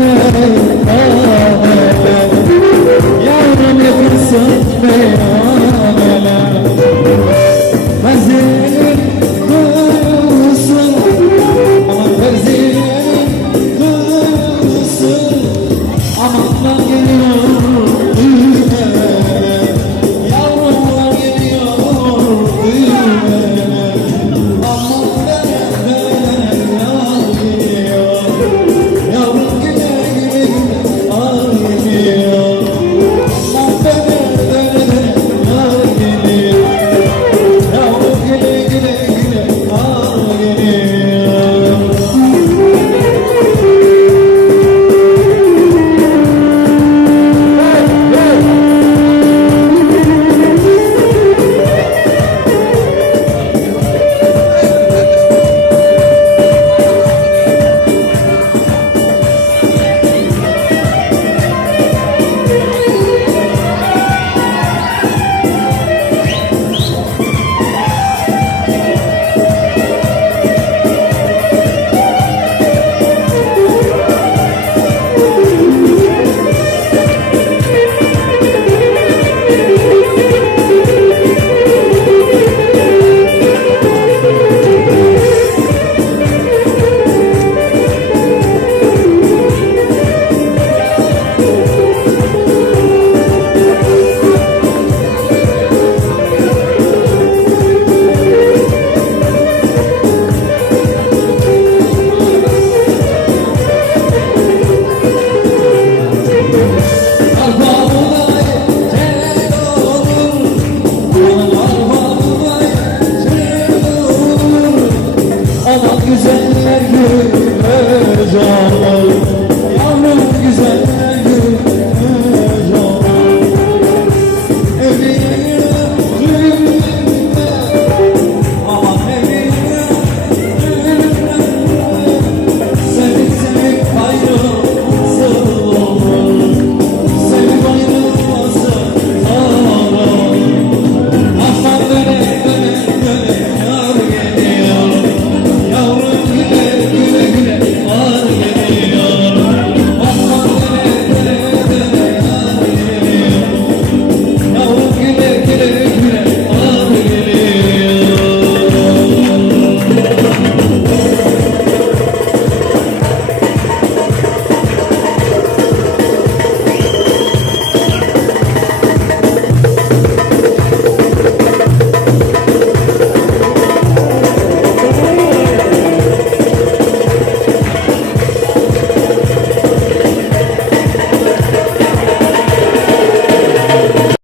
Father.